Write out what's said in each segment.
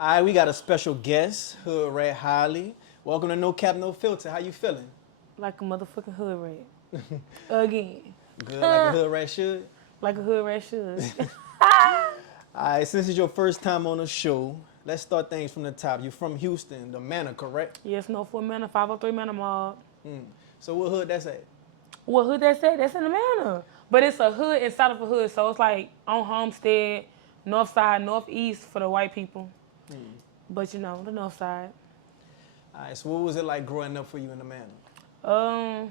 All right, we got a special guest, HoodRatHolly. Welcome to No Cap, No Filter. How you feeling? Like a motherfucking hood rat. Again. Good, like a hood rat should? Like a hood rat should. All right, since it's your first time on the show, let's start things from the top. You're from Houston, the manor, correct? Yes, no 4 manor, 503 manor mob. So what hood that's at? What hood that's at? That's in the manor. But it's a hood inside of a hood, so it's like on Homestead, north side, northeast for the white people. But you know, the north side. All right, so what was it like growing up for you in the manor?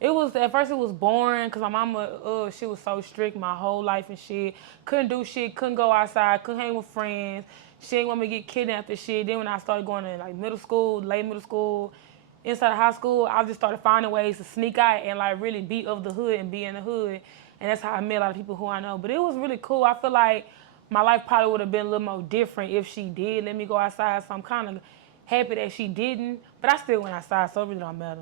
It was, at first it was boring because my mama, she was so strict my whole life and shit. Couldn't do shit, couldn't go outside, couldn't hang with friends. She didn't want me to get kidnapped and shit. Then when I started going to like middle school, late middle school, inside of high school, I just started finding ways to sneak out and like really be of the hood and be in the hood. And that's how I met a lot of people who I know. But it was really cool. I feel like my life probably would have been a little more different if she did let me go outside. So I'm kind of happy that she didn't. But I still went outside, so it really don't matter.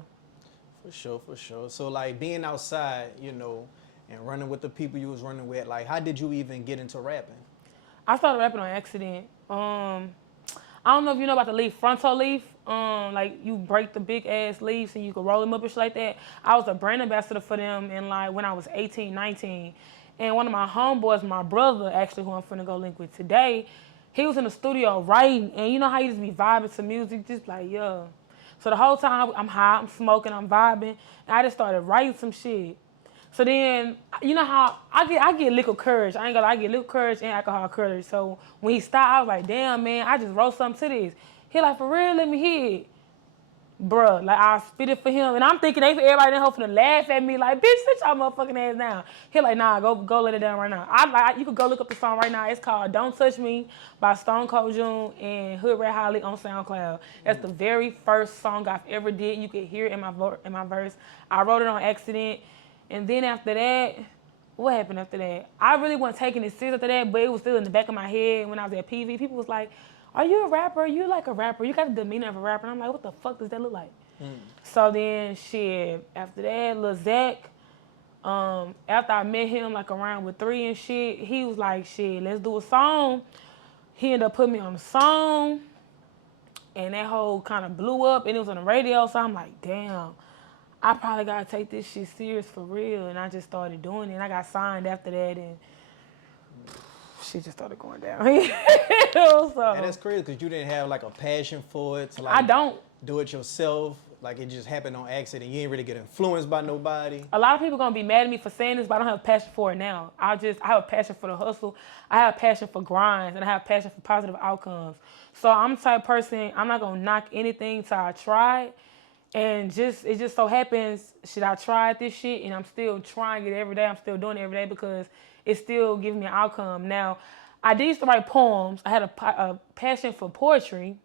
For sure, for sure. So like being outside, you know, and running with the people you was running with, like how did you even get into rapping? I started rapping on accident. I don't know if you know about the leaf, frontal leaf. Like you break the big ass leaves and you can roll them up and shit like that. I was a brand ambassador for them and like when I was 18, 19. And one of my homeboys, my brother, actually, who I'm finna go link with today, he was in the studio writing, and you know how you just be vibing to music, just like, yeah. So the whole time I'm high, I'm smoking, I'm vibing, and I just started writing some shit. So then, you know how I get liquid courage. I ain't gonna lie, I get liquid courage and alcohol courage. So when he stopped, I was like, damn, man, I just wrote something to this. He like, for real, let me hear it. Bruh, like I spit it for him, and I'm thinking they everybody in there hoping to laugh at me, like, bitch, sit your motherfucking ass down. He like, nah, go let it down right now. You could go look up the song right now. It's called "Don't Touch Me" by Stone Cold June and HoodRatHolly on SoundCloud. That's the very first song I've ever did. You could hear it in my verse. I wrote it on accident, and then after that, what happened after that? I really wasn't taking it serious after that, but it was still in the back of my head when I was at PV. People was like, are you a rapper? You like a rapper. You got the demeanor of a rapper. And I'm like, what the fuck does that look like? So then, shit, after that, Lil Zach, after I met him, like, around with 3 and shit, he was like, shit, let's do a song. He ended up putting me on the song, and that whole kind of blew up, and it was on the radio, so I'm like, damn, I probably got to take this shit serious for real, and I just started doing it, and I got signed after that, and shit just started going down. So, And that's crazy because you didn't have like a passion for it to like I don't. do it yourself. Like it just happened on accident. You ain't really get influenced by nobody. A lot of people gonna be mad at me for saying this, but I don't have a passion for it now. I have a passion for the hustle. I have a passion for grinds, and I have a passion for positive outcomes. So I'm the type of person, I'm not gonna knock anything till I try it. And it just so happens, I tried this shit, and I'm still trying it every day. I'm still doing it every day because it's still giving me an outcome. Now, I did used to write poems. I had a passion for poetry.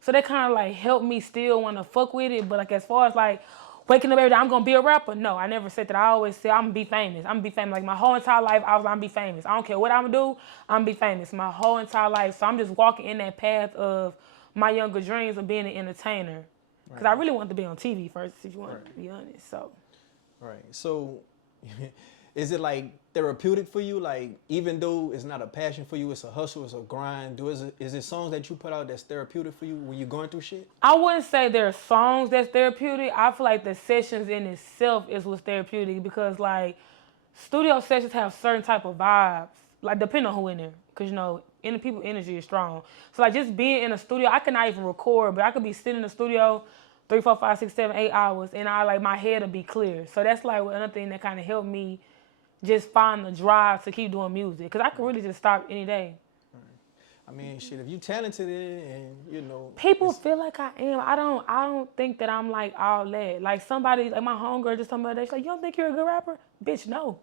So that kind of like helped me still want to fuck with it. But like as far as like waking up every day, I'm going to be a rapper. No, I never said that. I always said I'm going to be famous. I'm going to be famous. Like my whole entire life, I'm going to be famous. I don't care what I'm going to do. I'm going to be famous my whole entire life. So I'm just walking in that path of my younger dreams of being an entertainer. Because I really wanted to be on TV first, if you want to be honest. So. Right. So is it like therapeutic for you? Like even though it's not a passion for you, it's a hustle, it's a grind. Is it songs that you put out that's therapeutic for you when you're going through shit? I wouldn't say there are songs that's therapeutic. I feel like the sessions in itself is what's therapeutic because like studio sessions have certain type of vibes, like depending on who in there. Because you know, people energy is strong. So like just being in a studio, I could not even record, but I could be sitting in the studio 3, 4, 5, 6, 7, 8 hours, and my head will be clear. So that's like another thing that kind of helped me just find the drive to keep doing music. Because I could really just stop any day. I mean, shit, if you talented in it and, you know. People feel like I am. I don't think that I'm like all that. Like somebody, like my homegirl just told me that, she's like, you don't think you're a good rapper? Bitch, no.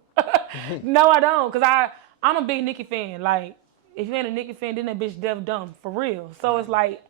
No, I don't. Because I'm a big Nicki fan. Like, if you ain't a Nicki fan, then that bitch deaf dumb. For real. So it's like,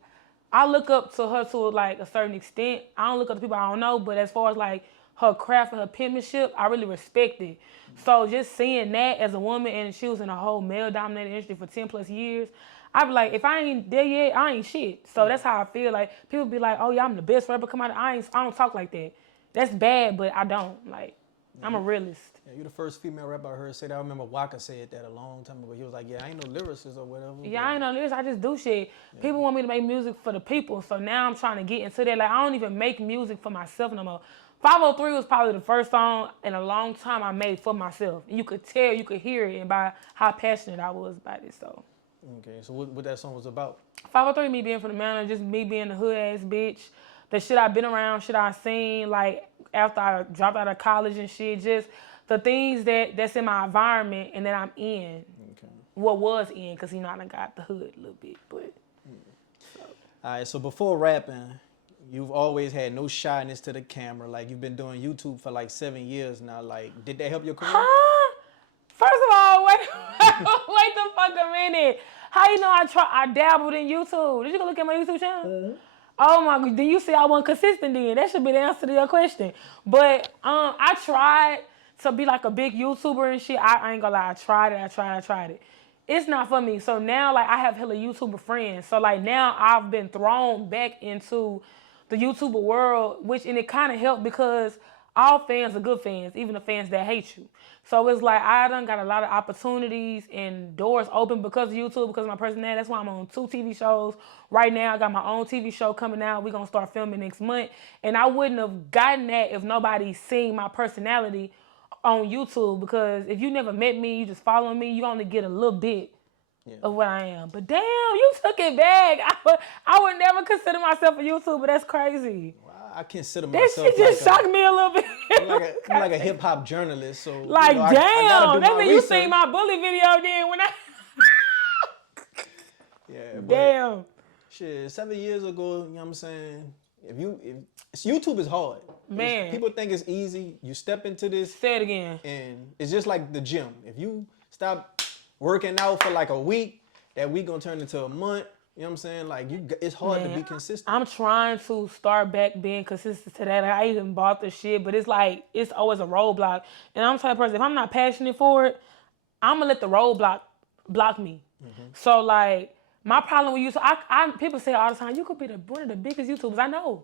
I look up to her to like a certain extent. I don't look up to people I don't know, but as far as like her craft and her penmanship, I really respect it. So just seeing that as a woman and she was in a whole male-dominated industry for 10 plus years, I be like, if I ain't there yet, I ain't shit. So that's how I feel. Like people be like, oh yeah, I'm the best rapper come out. I don't talk like that. That's bad, but I don't like. I'm a realist. Yeah, you the first female rapper I heard say that. I remember Waka said that a long time ago. He was like, yeah, I ain't no lyricist or whatever. Yeah, I ain't no lyricist. I just do shit. Yeah. People want me to make music for the people, so now I'm trying to get into that. Like, I don't even make music for myself no more. 503 was probably the first song in a long time I made for myself. And you could tell, you could hear it, and by how passionate I was about it, so. Okay, so what that song was about? 503, me being from the manor, just me being the hood-ass bitch. The shit I've been around, shit I've seen, like, after I dropped out of college and shit, just the things that's in my environment and that I'm in. Okay. What was in, because, you know, I done got the hood a little bit, but. So. All right, so before rapping, you've always had no shyness to the camera. Like, you've been doing YouTube for like 7 years now. Like, did that help your career? Huh? First of all, wait the fuck a minute. How you know I dabbled in YouTube? Did you go look at my YouTube channel? Mm-hmm. Oh my God, then you say I wasn't consistent then. That should be the answer to your question. But I tried to be like a big YouTuber and shit. I ain't gonna lie, I tried it. It's not for me. So now, like, I have hella YouTuber friends. So, like, now I've been thrown back into the YouTuber world, and it kind of helped because all fans are good fans, even the fans that hate you. So it's like I done got a lot of opportunities and doors open because of YouTube, because of my personality. That's why I'm on 2 TV shows. Right now, I got my own TV show coming out. We're going to start filming next month. And I wouldn't have gotten that if nobody seen my personality on YouTube, because if you never met me, you just following me, you only get a little bit of what I am. But damn, you took it back. I would never consider myself a YouTuber. That's crazy. I consider myself that shit just shocked me a little bit. I'm like a hip hop journalist, so like, you know, damn, that means you seen my bully video then when I. Yeah. But damn. Shit, 7 years ago, you know what I'm saying? If YouTube is hard. Man. People think it's easy. You step into this. Say it again. And it's just like the gym. If you stop working out for like a week, that week gonna turn into a month. You know what I'm saying? Like, it's hard to be consistent. I'm trying to start back being consistent to that. Like, I even bought the shit, but it's like, it's always a roadblock. And I'm the type of person, if I'm not passionate for it, I'm going to let the roadblock block me. Mm-hmm. So, like, my problem with YouTube, people say all the time, you could be one of the biggest YouTubers. I know.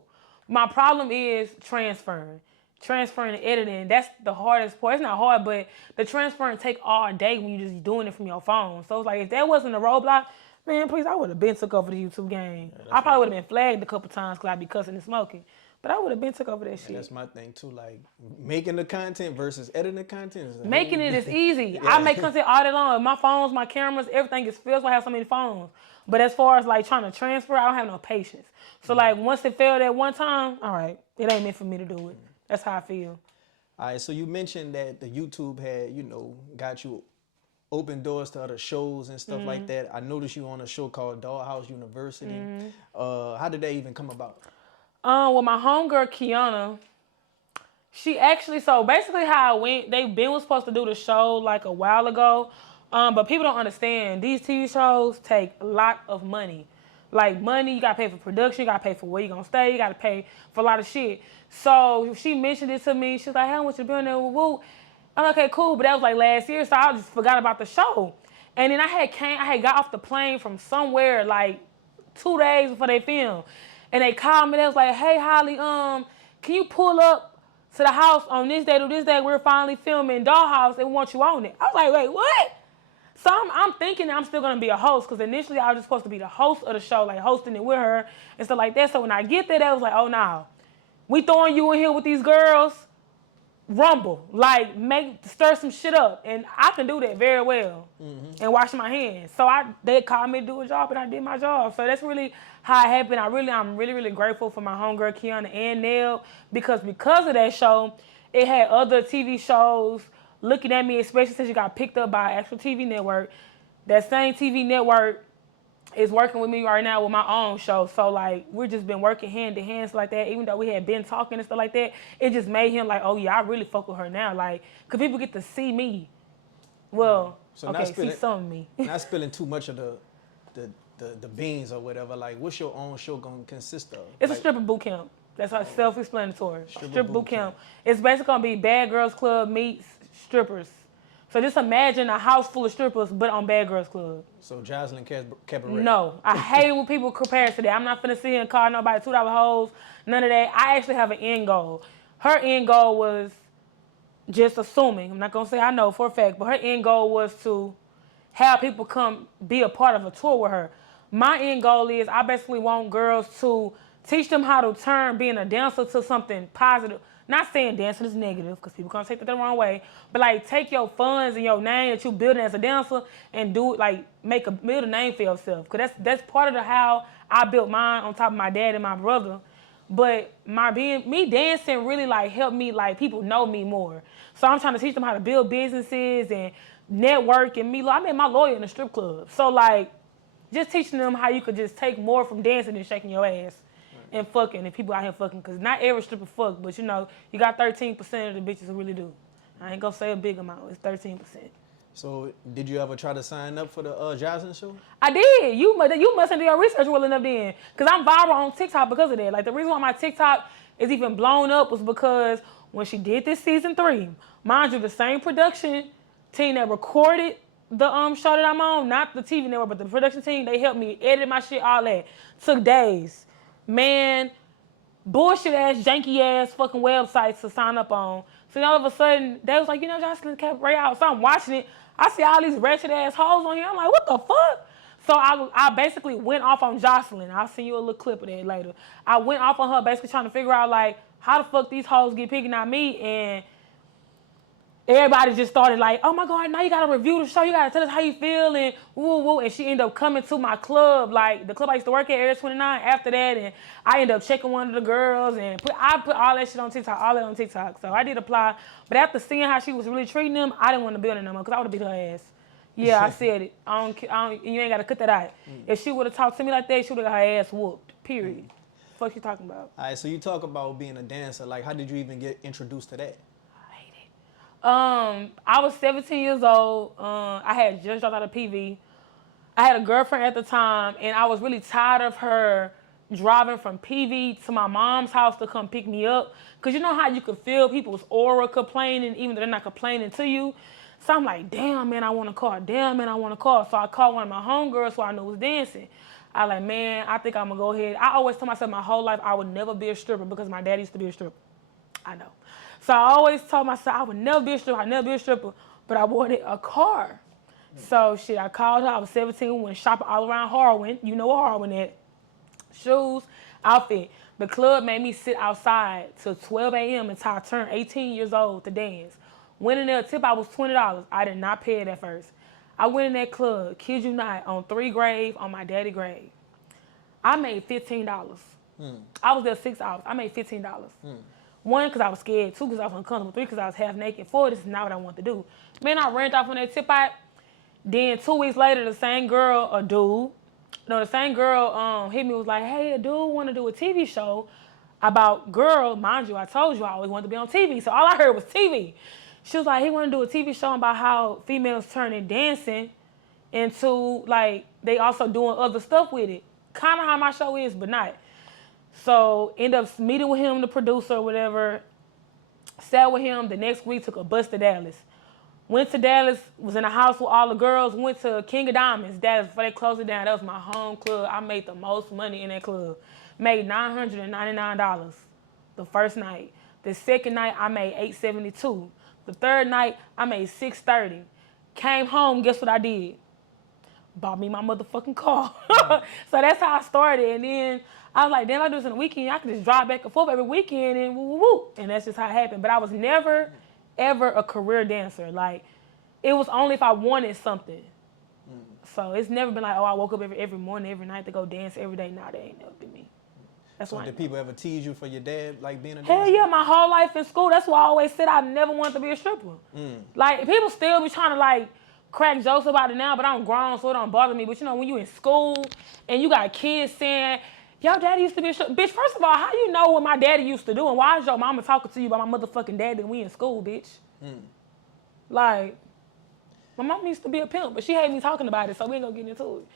My problem is transferring and editing. That's the hardest part. It's not hard, but the transferring take all day when you're just doing it from your phone. So, it's like, if that wasn't a roadblock, man, please, I would have been took over the YouTube game. Yeah, I probably would have been flagged a couple times because I'd be cussing and smoking. But I would have been took over that shit. That's my thing, too. Like, making the content versus editing the content. Making it is easy. Yeah. I make content all day long. My phones, my cameras, everything is filled. So I have so many phones. But as far as, like, trying to transfer, I don't have no patience. So, like, once it failed at one time, all right, it ain't meant for me to do it. That's how I feel. All right, so you mentioned that the YouTube had, you know, got you open doors to other shows and stuff like that. I noticed you on a show called Dollhouse University. How did that even come about? Well, my homegirl, Kiana, she actually, so basically how it went, was supposed to do the show like a while ago, but people don't understand. These TV shows take a lot of money. Like, money, you got to pay for production, you got to pay for where you're going to stay, you got to pay for a lot of shit. So she mentioned it to me. She was like, hey, I want you to be on there with Woo. I'm like, okay, cool, but that was like last year, so I just forgot about the show. And then I had got off the plane from somewhere like 2 days before they filmed. And they called me, they was like, hey, Holly, can you pull up to the house on this day to this day? We're finally filming Dollhouse and we want you on it. I was like, wait, what? So I'm thinking I'm still going to be a host, because initially I was just supposed to be the host of the show, like hosting it with her and stuff like that. So when I get there, they was like, oh, no, we throwing you in here with these girls. Rumble, like stir some shit up, and I can do that very well and wash my hands. So they called me to do a job, and I did my job. So that's really how it happened. I'm really grateful for my homegirl Kiana and Nell, because of that show, it had other TV shows looking at me, especially since you got picked up by an actual TV network. That same TV network is working with me right now with my own show. So, like, we've just been working hand to hand, stuff like that. Even though we had been talking and stuff like that, it just made him like, oh, yeah, I really fuck with her now. Like, because people get to see me. Well, so okay, see some of me. Not spilling too much of the beans or whatever. Like, what's your own show going to consist of? It's like, a stripper boot camp. That's how self-explanatory. Stripper boot camp. It's basically going to be Bad Girls Club meets strippers. So just imagine a house full of strippers, but on Bad Girls Club. So Joseline Cabaret. No, I hate when people compare to that. I'm not finna sit here and call nobody $2 hoes, none of that. I actually have an end goal. Her end goal was just assuming, I'm not gonna say I know for a fact, but her end goal was to have people come be a part of a tour with her. My end goal is I basically want girls to teach them how to turn being a dancer to something positive. Not saying dancing is negative, because people gonna take that the wrong way, but like take your funds and your name that you building as a dancer and do it, like build a name for yourself. Cause that's part of how I built mine on top of my dad and my brother. But me dancing really like helped me, like people know me more. So I'm trying to teach them how to build businesses and network and I met my lawyer in a strip club. So like just teaching them how you could just take more from dancing than shaking your ass and fucking, and people out here fucking, because not every stripper fuck, but you know, you got 13% of the bitches who really do. I ain't gonna say a big amount, it's 13%. So did you ever try to sign up for the Joseline show? I did. You mustn't do your research well enough then. Because I'm viral on TikTok because of that. Like, the reason why my TikTok is even blown up was because when she did this season 3, mind you, the same production team that recorded the show that I'm on, not the TV network, but the production team, they helped me edit my shit, all that. Took days. Man, bullshit ass, janky ass fucking websites to sign up on. So then all of a sudden, they was like, you know, Joseline Cabaret out. So I'm watching it. I see all these wretched ass hoes on here. I'm like, what the fuck? So I basically went off on Joseline. I'll send you a little clip of that later. I went off on her basically trying to figure out, like, how the fuck these hoes get picking on me, and everybody just started like, oh my God, now you gotta review the show. You gotta tell us how you feel, and woo woo. And she ended up coming to my club, like the club I used to work at, Area 29, after that. And I ended up checking one of the girls, and I put all that shit on TikTok, all that on TikTok. So I did apply. But after seeing how she was really treating them, I didn't want to build it no more, because I would have beat her ass. Yeah, I said it. You ain't gotta cut that out. If she would have talked to me like that, she would have got her ass whooped. Period. Fuck you talking about? All right, so you talk about being a dancer. Like, how did you even get introduced to that? I was 17 years old. I had just dropped out of PV. I had a girlfriend at the time, and I was really tired of her driving from PV to my mom's house to come pick me up. Because you know how you could feel people's aura complaining, even though they're not complaining to you. So I'm like, damn, man, I want a car. Damn, man, I want a car. So I called one of my homegirls who I knew was dancing. I like, man, I think I'm going to go ahead. I always told myself my whole life I would never be a stripper because my dad used to be a stripper. I know. So I always told myself I would never be a stripper, but I wanted a car. So shit, I called her. I was 17, went shopping all around Harwin. You know where Harwin at. Shoes, outfit. The club made me sit outside till 12 a.m. until I turned 18 years old to dance. Went in there, tip I was $20. I did not pay it at first. I went in that club, kid you not, on 3 grave, on my daddy grave. I made $15. I was there 6 hours. I made $15. 1, because I was scared. 2, because I was uncomfortable. 3, because I was half naked. 4, this is not what I want to do. Man, I ran off on that tip out. Then 2 weeks later, the same girl, the same girl hit me, was like, hey, a dude want to do a TV show about girl. Mind you, I told you I always wanted to be on TV. So all I heard was TV. She was like, he want to do a TV show about how females turning dancing into, like, they also doing other stuff with it. Kind of how my show is, but not. So end up meeting with him, the producer or whatever, sat with him. The next week, took a bus to Dallas. Went to Dallas, was in a house with all the girls, went to King of Diamonds, Dallas, before they closed it down. That was my home club. I made the most money in that club. Made $999 the first night. The second night, I made $872. The third night, I made $630. Came home, guess what I did? Bought me my motherfucking car. So that's how I started. And then I was like, damn, I do this on the weekend. I can just drive back and forth every weekend and woo, woo, woo. And that's just how it happened. But I was never, ever a career dancer. Like, it was only if I wanted something. So it's never been like, oh, I woke up every morning, every night to go dance every day. Nah, that ain't never been me. That's so why. Did people ever tease you for your dad, like being a Hell dancer? yeah, my whole life in school. That's why I always said I never wanted to be a stripper. Like, people still be trying to, like, crack jokes about it now, but I'm grown, so it don't bother me. But, you know, when you in school and you got kids saying, yo, daddy used to be a stripper. Bitch, first of all, how you know what my daddy used to do? And why is your mama talking to you about my motherfucking daddy when we in school, bitch? Like, my mom used to be a pimp, but she hated me talking about it, so we ain't gonna get into it.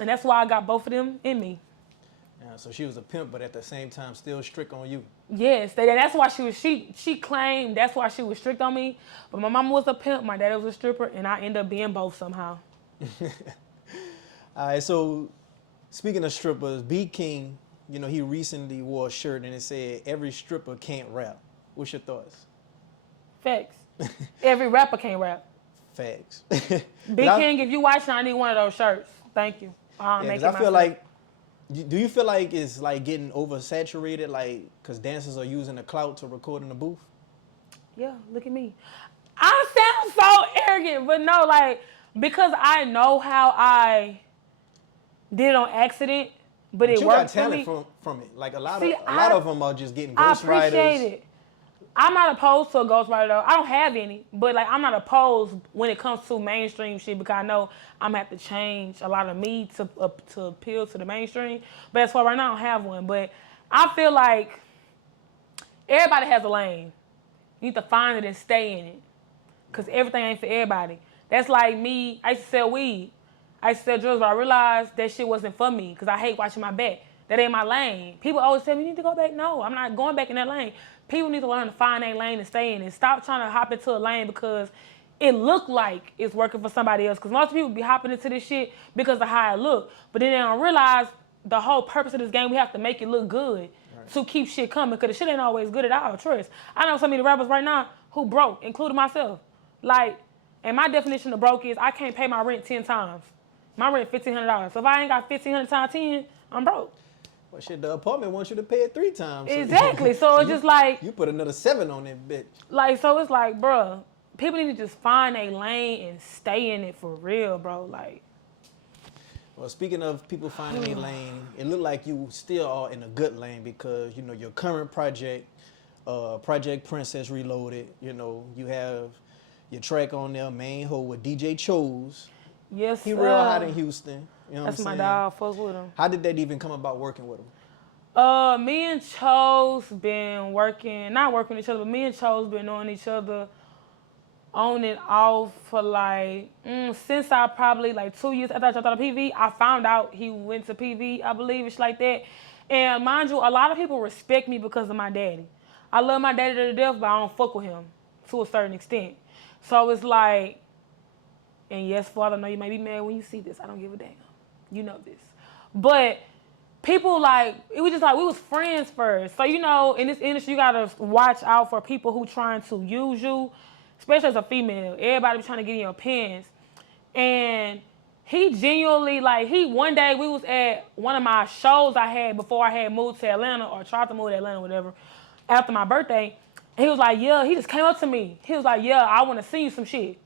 And that's why I got both of them in me. Yeah, so she was a pimp, but at the same time still strict on you. Yes, that's why she claimed that's why she was strict on me. But my mama was a pimp, my daddy was a stripper, and I ended up being both somehow. All right, so speaking of strippers, B King, you know, he recently wore a shirt and it said, every stripper can't rap. What's your thoughts? Facts. Every rapper can't rap. Facts. Big King, if you watching, I need one of those shirts. Thank you. Yeah, because I feel like, do you feel like it's like getting oversaturated, like, because dancers are using the clout to record in the booth? Yeah, look at me. I sound so arrogant, but no, like, because I know how I did it on accident, but it you worked got for me. talent from it. Like a lot of them are just getting ghostwriters. I appreciate it. I'm not opposed to a ghostwriter though. I don't have any, but like I'm not opposed when it comes to mainstream shit because I know I'm gonna have to change a lot of me to appeal to the mainstream. But as for right now, I don't have one. But I feel like everybody has a lane. You need to find it and stay in it, cause everything ain't for everybody. That's like me. I used to sell weed. I used to sell drugs, but I realized that shit wasn't for me because I hate watching my back. That ain't my lane. People always tell me, you need to go back. No, I'm not going back in that lane. People need to learn to find their lane and stay in it. Stop trying to hop into a lane because it look like it's working for somebody else. Because most people be hopping into this shit because of how it look. But then they don't realize the whole purpose of this game, we have to make it look good to keep shit coming. Because the shit ain't always good at all, trust. I know so many rappers right now who broke, including myself. Like, and my definition of broke is I can't pay my rent 10 times. My rent $1,500. So if I ain't got 1,500 times 10, I'm broke. Well, shit, the apartment wants you to pay it 3 times. Exactly. So it's just like... You put another 7 on that bitch. Like, so it's like, bruh, people need to just find a lane and stay in it for real, bro. Like... Well, speaking of people finding a lane, it looked like you still are in a good lane because, you know, your current project, Project Princess Reloaded, you know, you have your track on there, Main Hoe with DJ Chose. Yes, He real hot in Houston. You know that's what I'm my saying? dog. Fuck with him. How did that even come about working with him? Me and Chose been working, not working with each other, but me and Chose been knowing each other on and off for like, since I probably like 2 years after I jumped out of PV. I found out he went to PV, I believe, it's like that. And mind you, a lot of people respect me because of my daddy. I love my daddy to death, but I don't fuck with him to a certain extent. So it's like, and yes, Father, I know you may be mad when you see this. I don't give a damn. You know this. But people like, it was just like, we was friends first. So, you know, in this industry, you got to watch out for people who trying to use you, especially as a female. Everybody be trying to get in your pants. And he genuinely, like, one day we was at one of my shows I had before I had moved to Atlanta or tried to move to Atlanta, whatever, after my birthday. And he was like, yeah, he just came up to me. He was like, yeah, I want to see you some shit.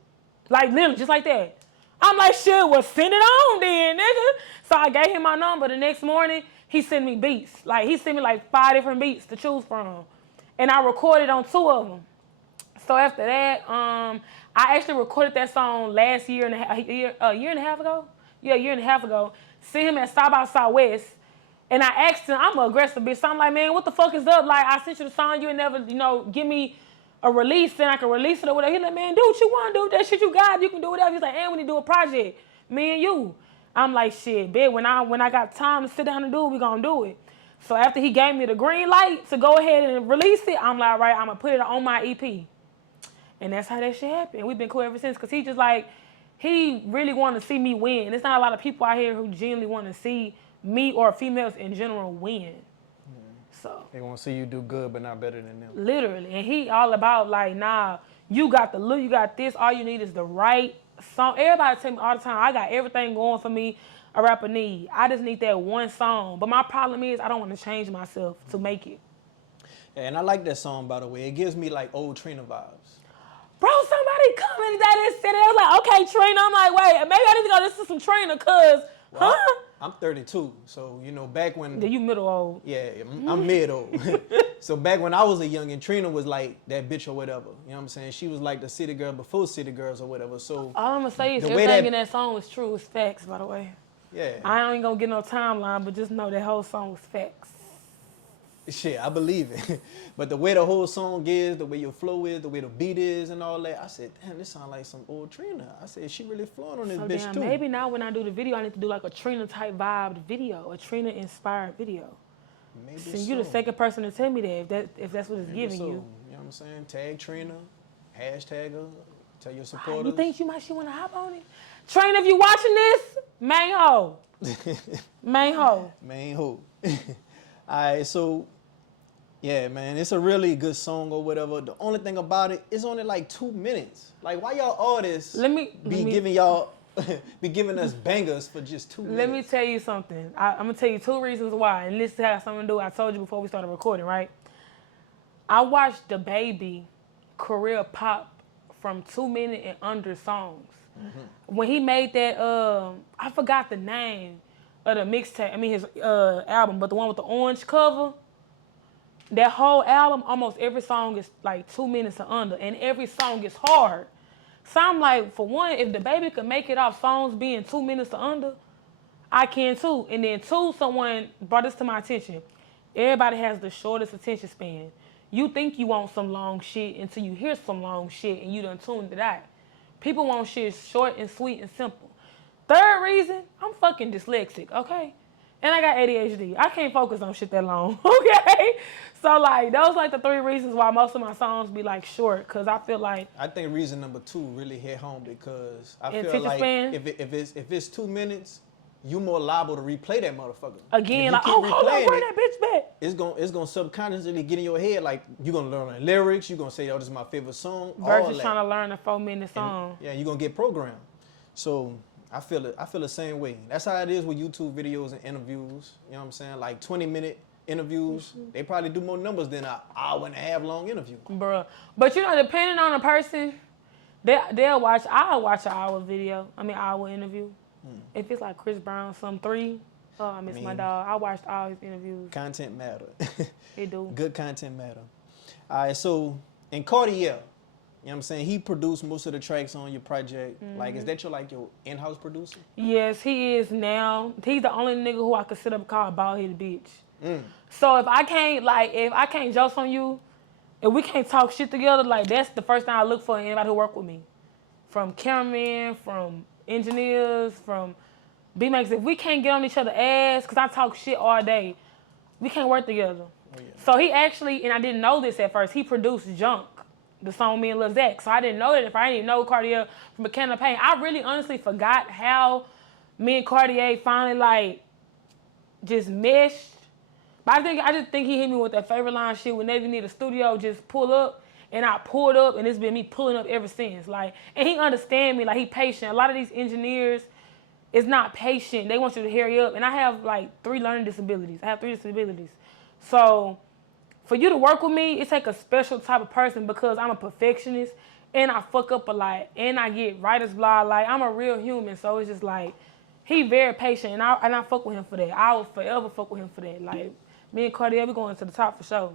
Like, literally, just like that. I'm like, shit, well, send it on then, nigga. So I gave him my number. The next morning, he sent me beats. Like, he sent me like 5 different beats to choose from. And I recorded on 2 of them. So after that, I actually recorded that song last year and a year and a half ago. Yeah, a year and a half ago. Sent him at South by Southwest. And I asked him, I'm an aggressive bitch. So I'm like, man, what the fuck is up? Like, I sent you the song. You ain't never, you know, give me a release and I can release it or whatever. He's like, man, do what you want to do. That shit you got, you can do whatever. He's like, and we need to do a project, me and you. I'm like, shit, bitch, when I got time to sit down and do it, we gonna do it. So after he gave me the green light to go ahead and release it, I'm like, all right, I'm gonna put it on my EP. And that's how that shit happened. We've been cool ever since, because he just like, he really wanted to see me win. There's not a lot of people out here who genuinely want to see me or females in general win. So they want to see you do good, but not better than them. Literally. And he all about like, nah, you got the look, you got this, all you need is the right song. Everybody tell me all the time, I got everything going for me a rapper need. I just need that one song. But my problem is I don't want to change myself to make it. Yeah, and I like that song, by the way. It gives me like old Trina vibes. Bro, somebody commented that and said it. I was like, okay, Trina. I'm like, wait, maybe I need to go listen to some Trina, cause, well, I'm 32, so, you know, back when... Yeah, you middle old. Yeah, I'm mid old. So back when I was a youngin', Trina was like that bitch or whatever. You know what I'm saying? She was like the city girl before city girls or whatever. So all I'm gonna say is everything in that song was true. It's facts, by the way. Yeah. I ain't gonna get no timeline, but just know that whole song was facts. Shit, I believe it. But the way the whole song is, the way your flow is, the way the beat is and all that, I said, damn, this sound like some old Trina. I said, she really flowing on this bitch too. Maybe now when I do the video, I need to do like a Trina type vibe video, a Trina inspired video. Maybe so. You're the second person to tell me that if that's what it's giving you. You know what I'm saying? Tag Trina, hashtag her, tell your supporters. You think she want to hop on it? Trina, if you watching this, main hoe. Main hoe. Main hoe. All right, so Yeah, man, it's a really good song or whatever. The only thing about it, it's only like 2 minutes. Like, why y'all artists be giving us bangers for just 2 minutes? Let me tell you something. I'm gonna tell you 2 reasons why, and this has something to do. I told you before we started recording, right? I watched the baby career pop from 2 minute and under songs. Mm-hmm. When he made that, I forgot the name of the mixtape. I mean his album, but the one with the orange cover. That whole album, almost every song is like 2 minutes or under, and every song is hard. So I'm like, for one, if the baby could make it off songs being 2 minutes or under, I can too. And then two, someone brought this to my attention. Everybody has the shortest attention span. You think you want some long shit until you hear some long shit and you done tuned it out. People want shit short and sweet and simple. Third reason, I'm fucking dyslexic, okay? And I got ADHD. I can't focus on shit that long, okay? So, like, those like the 3 reasons why most of my songs be, like, short, because I feel like... I think reason number 2 really hit home because I feel like span, if it's 2 minutes, you more liable to replay that motherfucker. Again, like, oh, hold on, bring that bitch back. It's gonna subconsciously get in your head, like, you're gonna learn the lyrics, you're gonna say, oh, this is my favorite song. Versus trying to learn a 4-minute song. And, yeah, you're gonna get programmed. So... I feel the same way. That's how it is with YouTube videos and interviews. You know what I'm saying? Like 20-minute interviews, they probably do more numbers than an hour and a half long interview. Bruh. But you know, depending on the person, I'll watch an hour interview. If it's like Chris Brown, some 3, I miss my dog. I watched all his interviews. Content matter. It do. Good content matter. All right, so in Cartier, you know what I'm saying? He produced most of the tracks on your project. Mm-hmm. Like, is that your in-house producer? Yes, he is now. He's the only nigga who I could sit up and call a bald-headed bitch. So if I can't joke on you, if we can't talk shit together, like, that's the first thing I look for in anybody who work with me. From cameramen, from engineers, from beatmakers. If we can't get on each other's ass, because I talk shit all day, we can't work together. Oh, yeah. So he actually, and I didn't know this at first, he produced Junk, the song me and Lil Zach. So I didn't know that. If I didn't even know Cartier from a Can of Pain, I really honestly forgot how me and Cartier finally like just meshed. But I just think he hit me with that favorite line shit. Whenever you need a studio, just pull up. And I pulled up, and it's been me pulling up ever since. Like, and he understand me. Like, he patient. A lot of these engineers is not patient. They want you to hurry up. And I have like 3 learning disabilities. I have 3 disabilities. So for you to work with me, it takes a special type of person because I'm a perfectionist and I fuck up a lot and I get writer's block. Like, I'm a real human, so it's just like he very patient and I fuck with him for that. I will forever fuck with him for that. Like, me and Cartier, we going to the top for sure.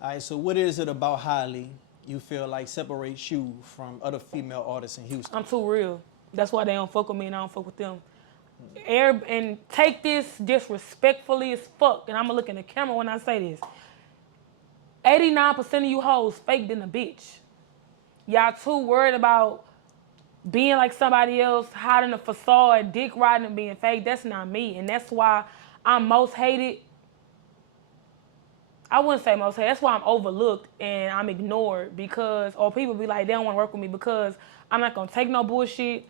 All right, so what is it about Holly you feel like separates you from other female artists in Houston? I'm too real. That's why they don't fuck with me and I don't fuck with them. And take this disrespectfully as fuck, and I'm gonna look in the camera when I say this. 89% of you hoes fake than a bitch. Y'all too worried about being like somebody else, hiding a facade, dick riding and being fake. That's not me, and that's why I'm most hated. I wouldn't say most hated. That's why I'm overlooked and I'm ignored or people be like, they don't want to work with me because I'm not gonna take no bullshit.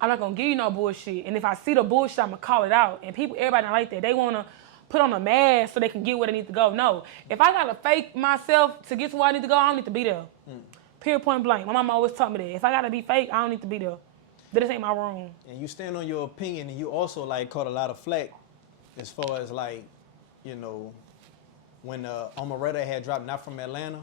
I'm not gonna give you no bullshit. And if I see the bullshit, I'm gonna call it out. And everybody not like that. They wanna put on a mask so they can get where they need to go. No. If I gotta fake myself to get to where I need to go, I don't need to be there. Period, point blank. My mama always taught me that. If I gotta be fake, I don't need to be there. This ain't my room. And you stand on your opinion, and you also like caught a lot of flack as far as like, you know, when Omeretta had dropped Not From Atlanta,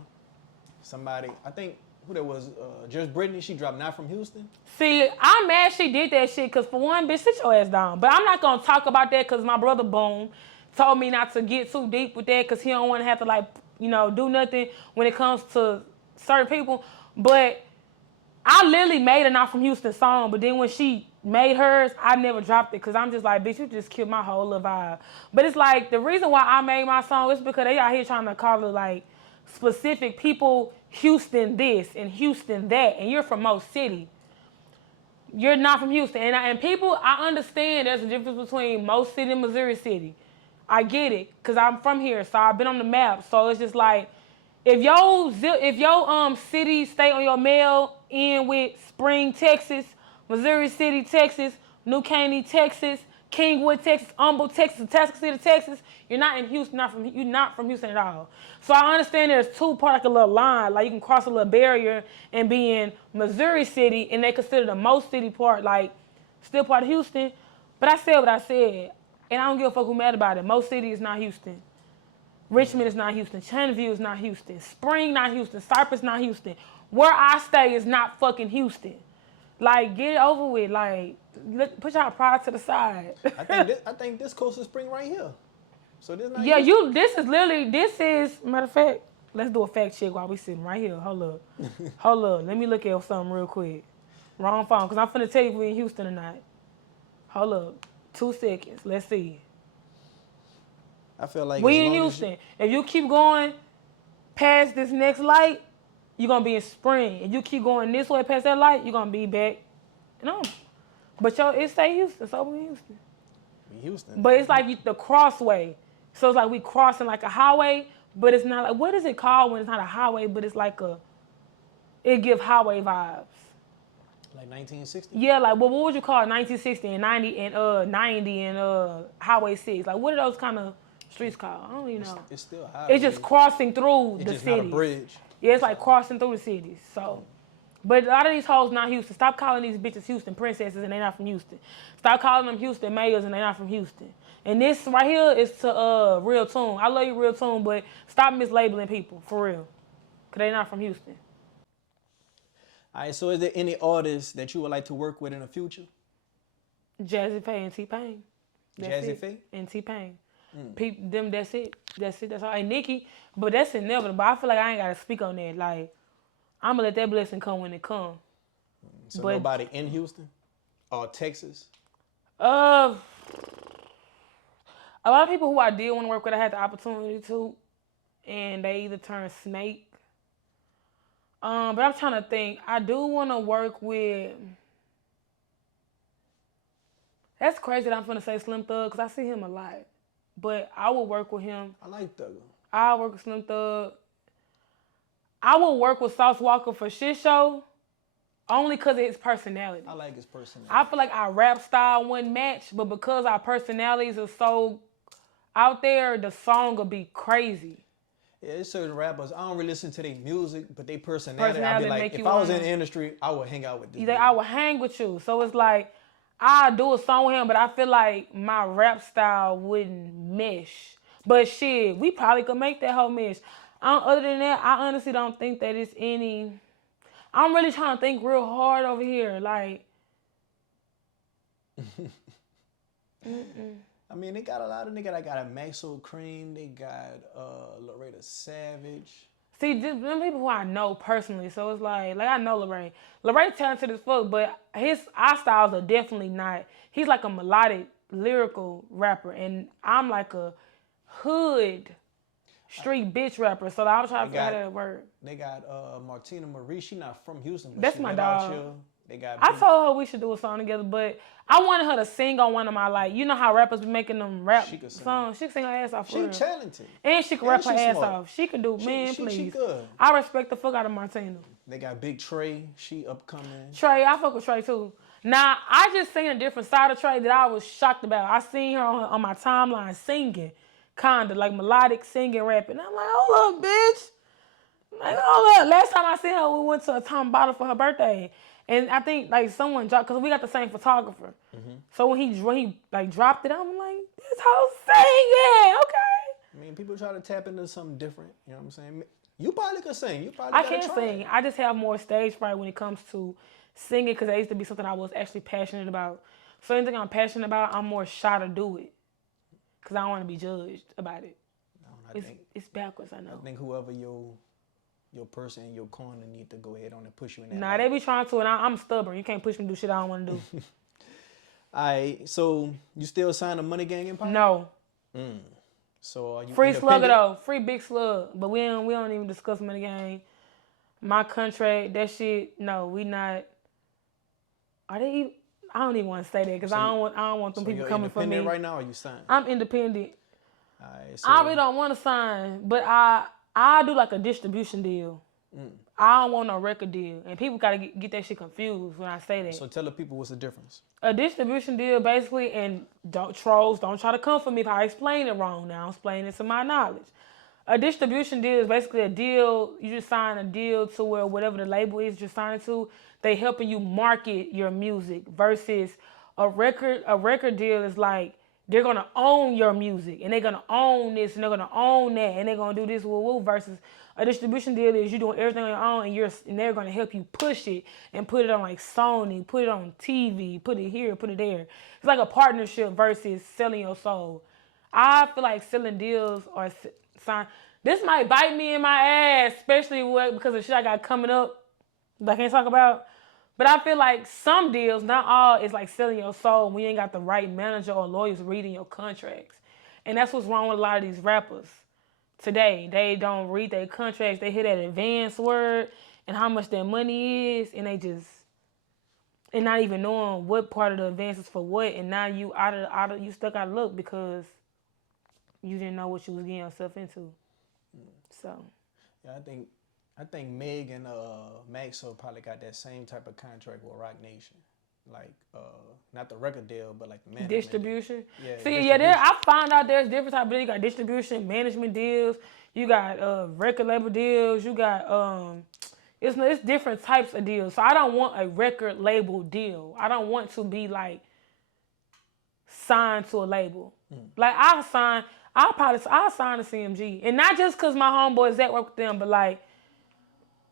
somebody, I think, who that was, Just Brittany, she dropped Not From Houston. See, I'm mad she did that shit because for one, bitch, sit your ass down. But I'm not going to talk about that because my brother, Boom, told me not to get too deep with that because he don't want to have to, like, you know, do nothing when it comes to certain people. But I literally made a Not From Houston song, but then when she made hers, I never dropped it because I'm just like, bitch, you just killed my whole little vibe. But it's like, the reason why I made my song is because they out here trying to call it, like, specific people, Houston this and Houston that, and you're from Mo City. You're not from Houston. And people, I understand there's a difference between Mo City and Missouri City. I get it, because I'm from here, so I've been on the map. So it's just like, if your city stay on your mail in with Spring, Texas, Missouri City, Texas, New Caney, Texas, Kingwood, Texas, Humble, Texas, Tuscaloosa, Texas, you're not in Houston. You're not from Houston at all. So I understand there's two parts, like a little line, like you can cross a little barrier and be in Missouri City, and they consider the most city part, like still part of Houston. But I said what I said, and I don't give a fuck who mad about it. Most City is not Houston. Richmond is not Houston. Channelview is not Houston. Spring not Houston. Cypress not Houston. Where I stay is not fucking Houston. Like, get it over with. Like, put y'all pride to the side. I think this coastal spring right here. So this not yeah, Houston. this is, matter of fact, let's do a fact check while we sitting right here. Hold up. Hold up. Let me look at something real quick. Wrong phone, because I'm finna tell you if we in Houston or not. Hold up. 2 seconds. Let's see. I feel like we in Houston. If you keep going past this next light, you're going to be in Spring. If you keep going this way past that light, you're going to be back. But it say Houston, so we in Houston. Houston. But it's like the crossway. So it's like we crossing like a highway, but it's not like, what is it called when it's not a highway, but it's like it give highway vibes. Like 1960? Yeah, like, what would you call it? 1960 and 90 and Highway 6. Like, what are those kind of streets called? I don't even know. It's still highway. It's just crossing through the just cities. not a bridge. Yeah, it's like crossing through the cities. So, but a lot of these hoes not Houston. Stop calling these bitches Houston princesses and they not from Houston. Stop calling them Houston mayors and they not from Houston. And this right here is to Real Tune. I love you, Real Tune, but stop mislabeling people, for real. Because they not from Houston. All right, so is there any artists that you would like to work with in the future? Jazzy Faye and T-Pain. Jazzy Faye? And T-Pain. That's it. That's all. And Nicki, but that's inevitable. I feel like I ain't got to speak on that. Like, I'm going to let that blessing come when it comes. So nobody in Houston or Texas? A lot of people who I did want to work with, I had the opportunity to, and they either turned snake. But I'm trying to think. I do want to work with. That's crazy that I'm finna say Slim Thug because I see him a lot. But I will work with him. I like Thug. I'll work with Slim Thug. I will work with Sauce Walker for Shit Show only because of his personality. I like his personality. I feel like our rap style wouldn't match, but because our personalities are so out there, the song will be crazy. Yeah, there's certain rappers, I don't really listen to their music, but their personality, I'd be like, if I was in the industry, I would hang out with this. I would hang with you. So it's like, I do a song with him, but I feel like my rap style wouldn't mesh. But shit, we probably could make that whole mesh. Other than that, I honestly don't think that it's any. I'm really trying to think real hard over here. Like, I mean, they got a lot of niggas. They got a Maxo Cream. They got Loretta Savage. See, them people who I know personally. So it's like I know Lorraine. Lorraine's talented as fuck, but our styles are definitely not. He's like a melodic, lyrical rapper, and I'm like a hood, street bitch rapper. So I was trying to figure out how that work. They got Martina Marie. She not from Houston, but that's she my went out dog. here. They got I told her we should do a song together, but I wanted her to sing on one of my, like, you know how rappers be making them rap songs. She can sing her ass off. She talented. And she can rap her ass off. She can do, please. She good. I respect the fuck out of Martina. They got Big Trey. She upcoming. Trey, I fuck with Trey too. Now, I just seen a different side of Trey that I was shocked about. I seen her on my timeline singing, kinda, like melodic singing, rapping. I'm like, hold up, bitch. I'm like, hold up. Last time I seen her, we went to a Tom Bottle for her birthday. And I think like someone dropped, because we got the same photographer. So when he like dropped it, I'm like, this whole singing, okay. I mean, people try to tap into something different. You know what I'm saying? You probably could sing. You probably I can't sing. I just have more stage fright when it comes to singing because that used to be something I was actually passionate about. So anything I'm passionate about, I'm more shy to do it because I don't want to be judged about it. No, it's backwards, I know. I think whoever your person in your corner need to go ahead on and push you in that. Nah, they be trying to, and I'm stubborn. You can't push me to do shit I don't want to do. All right, so you still signed to Money Gang Empire? No. So are you free Slugger though, free Big Slug, but we don't even discuss Money Gang. My contract, that shit, no, we not. Are they even? I don't even want to say that because I don't want them people coming for me. Independent right now, or you signed? I'm independent. All right, so I really don't want to sign, but I do like a distribution deal. I don't want no record deal. And people got to get that shit confused when I say that. So tell the people what's the difference. A distribution deal, basically, and trolls, don't try to come for me if I explain it wrong now. I'm explaining it to my knowledge. A distribution deal is basically a deal, you just sign a deal to where whatever the label is you're signing to, they helping you market your music versus a record deal is like, they're going to own your music, and they're going to own this, and they're going to own that, and they're going to do this, woo-woo, versus a distribution deal is you're doing everything on your own, and they're going to help you push it and put it on like Sony, put it on TV, put it here, put it there. It's like a partnership versus selling your soul. I feel like selling deals or sign. This might bite me in my ass, especially because of shit I got coming up that I can't talk about. But I feel like some deals, not all, is like selling your soul when you ain't got the right manager or lawyers reading your contracts. And that's what's wrong with a lot of these rappers today. They don't read their contracts. They hear that advance word and how much their money is, and and not even knowing what part of the advance is for what. And now you you stuck out of luck because you didn't know what you was getting yourself into. So. Yeah, I think Meg and Maxo probably got that same type of contract with Rock Nation. Like, not the record deal, but like the management. Distribution? Yeah, See, yeah, I found out there's different types of deals. You got distribution, management deals. You got record label deals. You got, it's different types of deals. So I don't want a record label deal. I don't want to be like signed to a label. Like I'll sign to CMG. And not just because my homeboys that work with them, but like,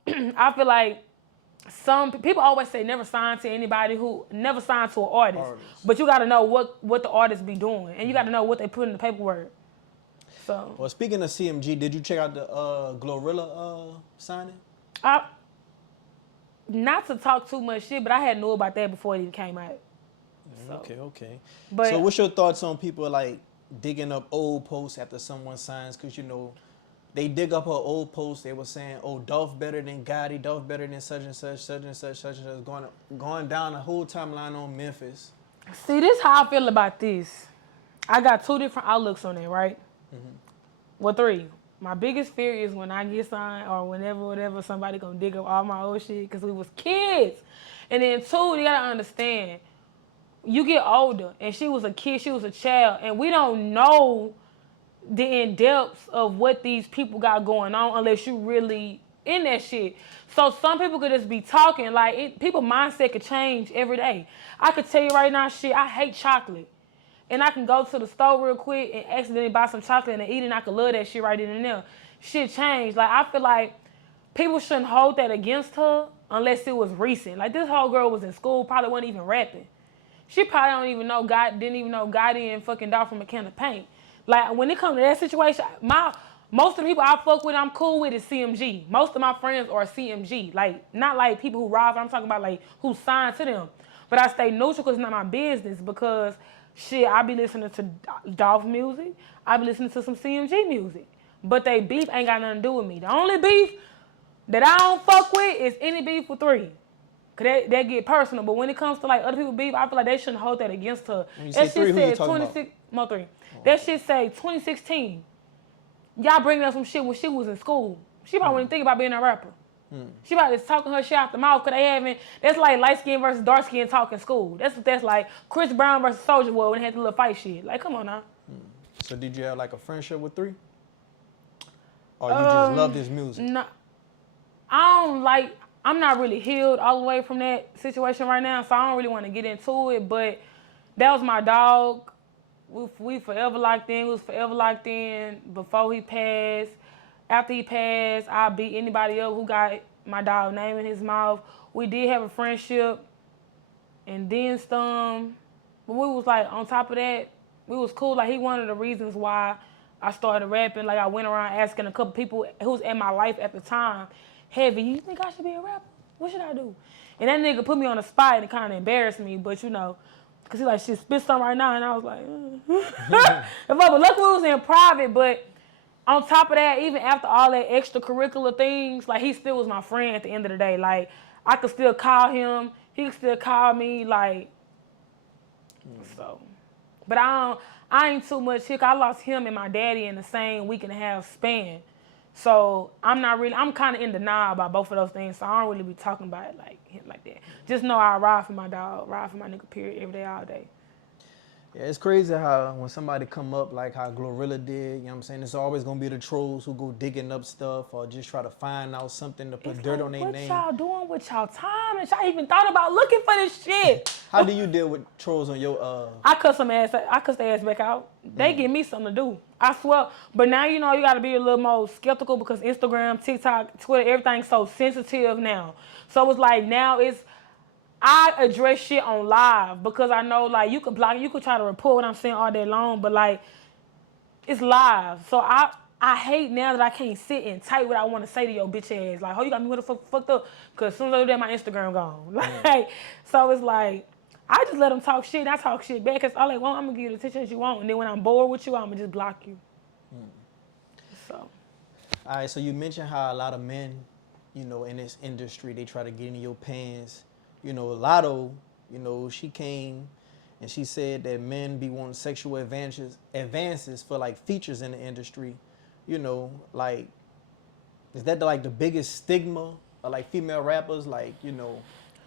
I feel like some people always say never sign to anybody never sign to an artist. But you got to know what the artist be doing. And you got to know what they put in the paperwork. So. Well, speaking of CMG, did you check out the Glorilla signing? Not to talk too much shit, but I had knew about that before it even came out. So. Okay. But, so what's your thoughts on people like digging up old posts after someone signs? Because, you know, they dig up her old post. They were saying, "Oh, Dolph better than Gotti. Dolph better than such and such, such and such, such and such." Going down the whole timeline on Memphis. See, this is how I feel about this. I got two different outlooks on it, right? Well, three. My biggest fear is when I get signed or whatever, somebody gonna dig up all my old shit because we was kids. And then two, you gotta understand, you get older, and she was a kid, she was a child, and we don't know the in-depths of what these people got going on unless you really in that shit. So some people could just be talking, like, people mindset could change every day. I could tell you right now, shit, I hate chocolate. And I can go to the store real quick and accidentally buy some chocolate and eat it, and I could love that shit right then and there. Shit changed. Like, I feel like people shouldn't hold that against her unless it was recent. Like, this whole girl was in school, probably wasn't even rapping. She probably didn't even know Gotti and fucking Dolph from a can of paint. Like, when it comes to that situation, most of the people I fuck with, I'm cool with is CMG. Most of my friends are CMG. Like, not like people who rob, I'm talking about like who signed to them. But I stay neutral because it's not my business because, shit, I be listening to Dolph music. I be listening to some CMG music. But they beef ain't got nothing to do with me. The only beef that I don't fuck with is any beef with three. Cause they get personal. But when it comes to like other people beef, I feel like they shouldn't hold that against her. When you say three, who you talking 26, about? Three. That shit say 2016. Y'all bringing up some shit when she was in school. She probably wouldn't think about being a rapper. She probably just talking her shit out the mouth because that's like light skin versus dark skin talk in school. That's what that's like. Chris Brown versus Soulja Boy when they had the little fight shit. Like, come on now. So did you have like a friendship with three? Or you just loved his music? No, I'm not really healed all the way from that situation right now, so I don't really want to get into it, but that was my dog. We forever locked in. We was forever locked in before he passed. After he passed, I beat anybody else who got my dog name in his mouth. We did have a friendship and then some. But we was like, on top of that, we was cool. Like, he one of the reasons why I started rapping. Like, I went around asking a couple people who was in my life at the time, "Heavy, you think I should be a rapper? What should I do?" And that nigga put me on the spot and it kind of embarrassed me, but you know, because he like, "Shit, spit something right now." And I was like, But luckily we was in private, but on top of that, even after all that extracurricular things, like, he still was my friend at the end of the day. Like, I could still call him. He could still call me, like, so. But I ain't too much here. I lost him and my daddy in the same week and a half span. So I'm kind of in denial about both of those things. So I don't really be talking about it like that. Just know I ride for my dog, ride for my nigga, period, every day, all day. Yeah, it's crazy how when somebody come up like how Glorilla did, you know what I'm saying? It's always gonna be the trolls who go digging up stuff or just try to find out something to put It's dirt like, on their what name. y'all doing with y'all time? And y'all even thought about looking for this shit? How do you deal with trolls on your I cuss their ass back out. They give me something to do. I swear. But now you gotta be a little more skeptical because Instagram, TikTok, Twitter, everything's so sensitive now. So it's like now I address shit on live because I know like you could block, you could try to report what I'm saying all day long, but like it's live. So I hate now that I can't sit and type what I want to say to your bitch ass. Like, oh, you got me fucked up. Because as soon as I do that, my Instagram gone. Like, so it's like, I just let them talk shit and I talk shit back because all they want, I'm going to give you the attention that you want. And then when I'm bored with you, I'm going to just block you. So. All right, so you mentioned how a lot of men, in this industry, they try to get in your pants. Latto, she came and she said that men be wanting sexual advances for like features in the industry. Like, is that like the biggest stigma of like female rappers? Like,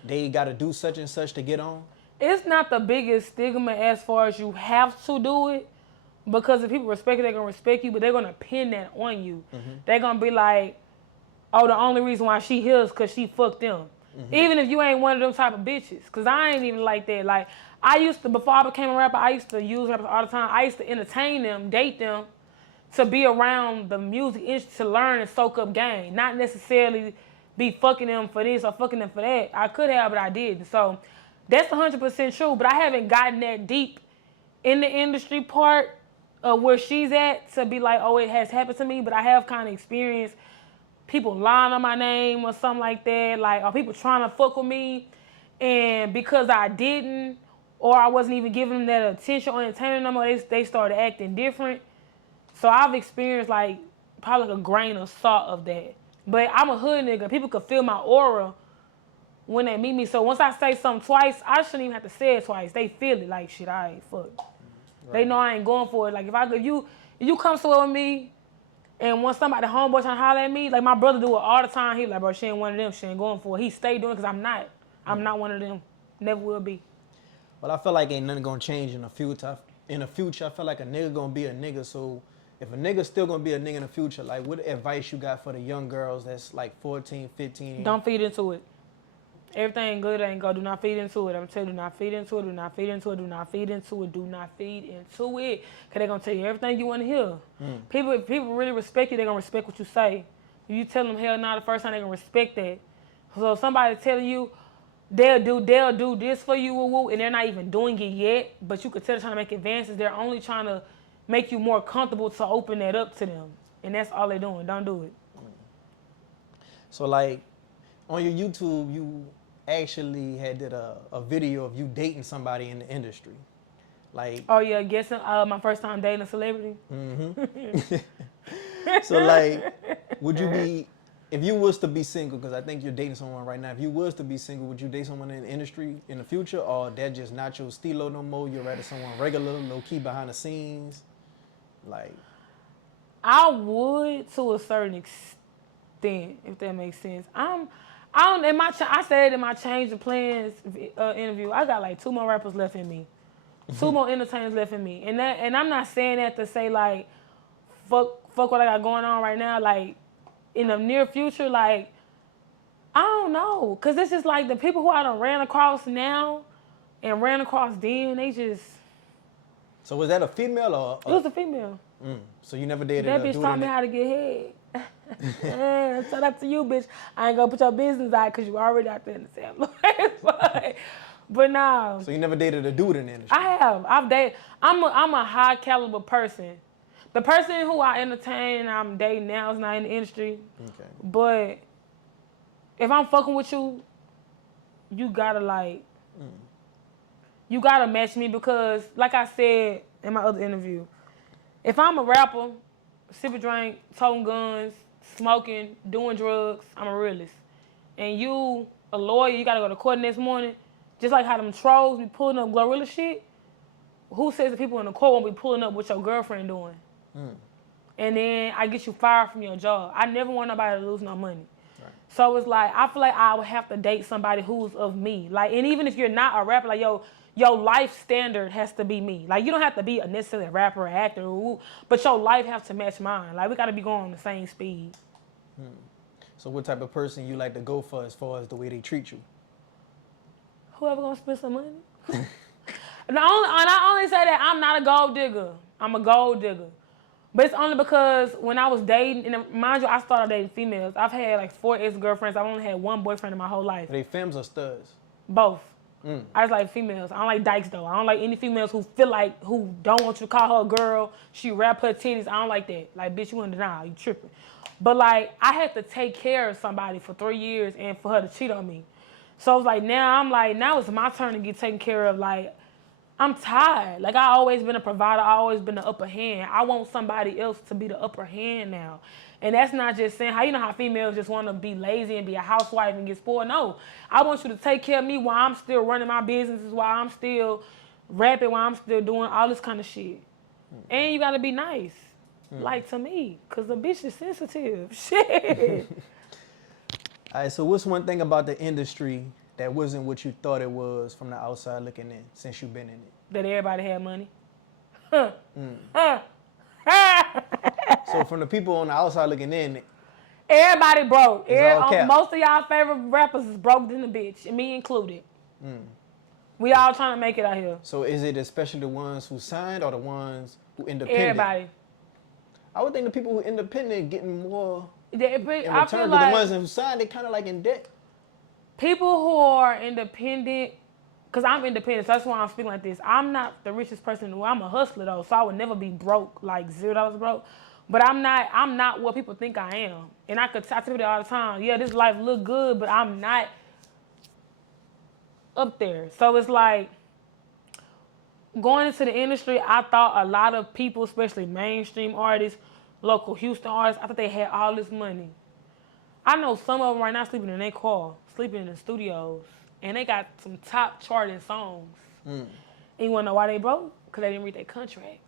they got to do such and such to get on? It's not the biggest stigma as far as you have to do it. Because if people respect you, they're going to respect you, but they're going to pin that on you. Mm-hmm. They're going to be like, oh, the only reason why she here is because she fucked them. Mm-hmm. Even if you ain't one of them type of bitches. Because I ain't even like that. Like, I used to, before I became a rapper, I used to use rappers all the time. I used to entertain them, date them, to be around the music industry, to learn and soak up game. Not necessarily be fucking them for this or fucking them for that. I could have, but I didn't. So that's 100% true. But I haven't gotten that deep in the industry part of where she's at to be like, oh, it has happened to me. But I have kind of experienced people lying on my name or something like that. Like, or people trying to fuck with me. And because I didn't, or I wasn't even giving them that attention or entertaining them, or they started acting different. So I've experienced like probably like a grain of salt of that. But I'm a hood nigga. People could feel my aura when they meet me. So once I say something twice, I shouldn't even have to say it twice. They feel it like shit, I ain't fuck. Right. They know I ain't going for it. Like if you come somewhere with me and when somebody homeboy trying to holler at me, like my brother do it all the time. He like, bro, she ain't one of them. She ain't going for it. He stay doing it because I'm not. I'm not one of them. Never will be. Well, I feel like ain't nothing gonna change in the future. In the future, I feel like a nigga gonna be a nigga. So if a nigga still gonna be a nigga in the future, like what advice you got for the young girls that's like 14, 15? Don't feed into it. Everything good ain't go. Do not feed into it. I'm telling you, do not feed into it. Do not feed into it. Do not feed into it. Do not feed into it. Cause they gonna tell you everything you want to hear. People really respect you. They gonna respect what you say. If you tell them hell no the first time, they gonna respect that. So if somebody telling you they'll do this for you, woo, and they're not even doing it yet, but you could tell they're trying to make advances. They're only trying to make you more comfortable to open that up to them, and that's all they're doing. Don't do it. So like on your YouTube, you actually did a video of you dating somebody in the industry. Like, oh yeah, guessing my first time dating a celebrity. Mm-hmm. So like, would you be, if you was to be single, because I think you're dating someone right now, if you was to be single, would you date someone in the industry in the future, or that just not your stilo no more? You'd rather someone regular, low key behind the scenes? Like, I would to a certain extent, if that makes sense. I said in my change of plans interview, I got like 2 more rappers left in me, 2 more entertainers left in me, and I'm not saying that to say like, fuck what I got going on right now. Like in the near future, like I don't know, cause it's just like the people who I done ran across now and ran across then, they just. So was that a female or? It was a female. So you never dated that a bitch dude taught me how to get head. Shout out to you, bitch. I ain't gonna put your business out because you already out there in the San Luis. But no. So you never dated a dude in the industry? I have. I've dated. I'm a high caliber person. The person who I entertain and I'm dating now is not in the industry. Okay. But if I'm fucking with you, you gotta like, you gotta match me because, like I said in my other interview, if I'm a rapper, sipping drink, toting guns, smoking, doing drugs, I'm a realist. And you, a lawyer, you gotta go to court next morning, just like how them trolls be pulling up Glorilla shit. Who says the people in the court won't be pulling up what your girlfriend doing? and then I get you fired from your job. I never want nobody to lose no money. Right. So it's like, I feel like I would have to date somebody who's of me. Like, and even if you're not a rapper, like, your life standard has to be me. Like, you don't have to be necessarily a rapper or actor, but your life has to match mine. Like, we got to be going on the same speed. So what type of person you like to go for as far as the way they treat you? Whoever gonna spend some money. And I only say that I'm not a gold digger. I'm a gold digger. But it's only because when I was dating, and mind you, I started dating females. I've had like 4 ex-girlfriends. I've only had 1 boyfriend in my whole life. Are they femmes or studs? Both. I just like females. I don't like dykes though. I don't like any females who who don't want you to call her a girl. She wrap her titties. I don't like that. Like, bitch, you in denial. You tripping. But like, I had to take care of somebody for 3 years and for her to cheat on me. So it's like, now it's my turn to get taken care of. Like, I'm tired. Like, I always been a provider. I always been the upper hand. I want somebody else to be the upper hand now. And that's not just saying, how females just want to be lazy and be a housewife and get spoiled. No, I want you to take care of me while I'm still running my businesses, while I'm still rapping, while I'm still doing all this kind of shit. And you got to be nice, like to me, because the bitch is sensitive. Shit. All right, so what's one thing about the industry that wasn't what you thought it was from the outside looking in since you've been in it? That everybody had money. So from the people on the outside looking in, everybody broke. all cap. Most of y'all favorite rappers is broke than the bitch, and me included. We all trying to make it out here. so is it especially the ones who signed or the ones who independent? Everybody. I would think the people who independent getting more in I return, feel but like the ones who signed, they kind of like in debt. people who are independent, because I'm independent, so that's why I'm speaking like this. I'm not the richest person in the world. I'm a hustler though, so I would never be broke, like $0 broke. But I'm not what people think I am. And I tell people that all the time. Yeah, this life look good, but I'm not up there. So it's like, going into the industry, I thought a lot of people, especially mainstream artists, local Houston artists, I thought they had all this money. I know some of them right now sleeping in their car, sleeping in the studios, and they got some top charting songs. And you wanna know why they broke? Because they didn't read their contract.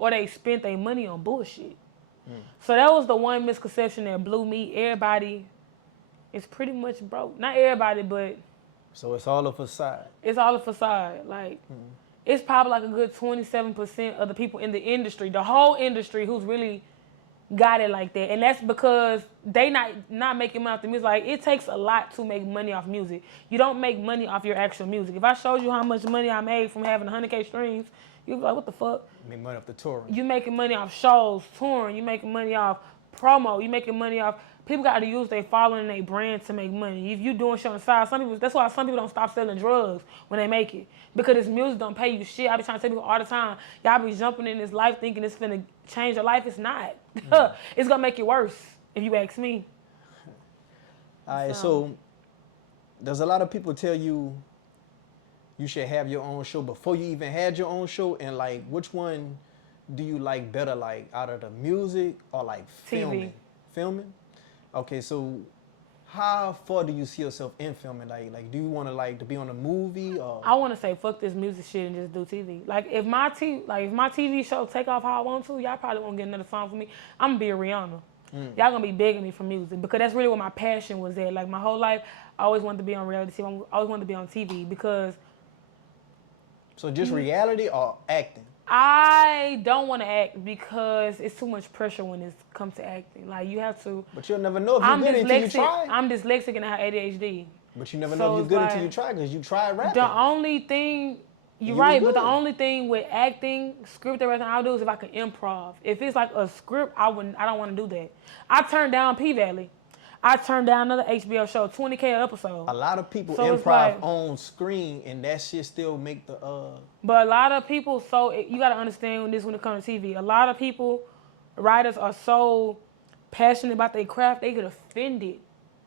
Or they spent their money on bullshit. So that was the one misconception that blew me. Everybody is pretty much broke. Not everybody, but So it's all a facade. it's all a facade. Like, it's probably like a good 27% of the people in the industry, the whole industry, who's really got it like that. And that's because they not making money off the music. Like, it takes a lot to make money off music. You don't make money off your actual music. If I showed you how much money I made from having 100K streams, you'd be like, what the fuck? Make money off the touring. You making money off shows, touring. You making money off promo. You making money off. People got to use their following and their brand to make money. If you doing shit on the side, that's why some people don't stop selling drugs when they make it, because this music don't pay you shit. I be trying to tell people all the time, y'all be jumping in this life thinking it's finna change your life. It's not. It's gonna make it worse if you ask me. All right, so there's a lot of people tell you you should have your own show before you even had your own show, and like, which one do you like better, like out of the music or like filming? TV. Filming? Okay, so how far do you see yourself in filming? Like, do you want to like to be on a movie or? I want to say fuck this music shit and just do TV. Like, if my TV show take off how I want to, y'all probably won't get another song from me. I'm gonna be a Rihanna. Y'all gonna be begging me for music, because that's really where my passion was at. Like, my whole life, I always wanted to be on reality TV. I always wanted to be on TV because. So just reality or acting? I don't want to act because it's too much pressure when it comes to acting. Like, you have to. But you'll never know if you're good until you try. I'm dyslexic and I have ADHD. But you never know if you're good until you try, because you tried rapping. The only thing, you're right, but the only thing with acting, script, everything I'll do is if I can improv. If it's like a script, I don't want to do that. I turned down P-Valley. I turned down another HBO show, 20K an episode. A lot of people So it's improv like, on screen, and that shit still make the But a lot of people, you gotta understand when it comes to TV. A lot of people, writers, are so passionate about their craft, they get offended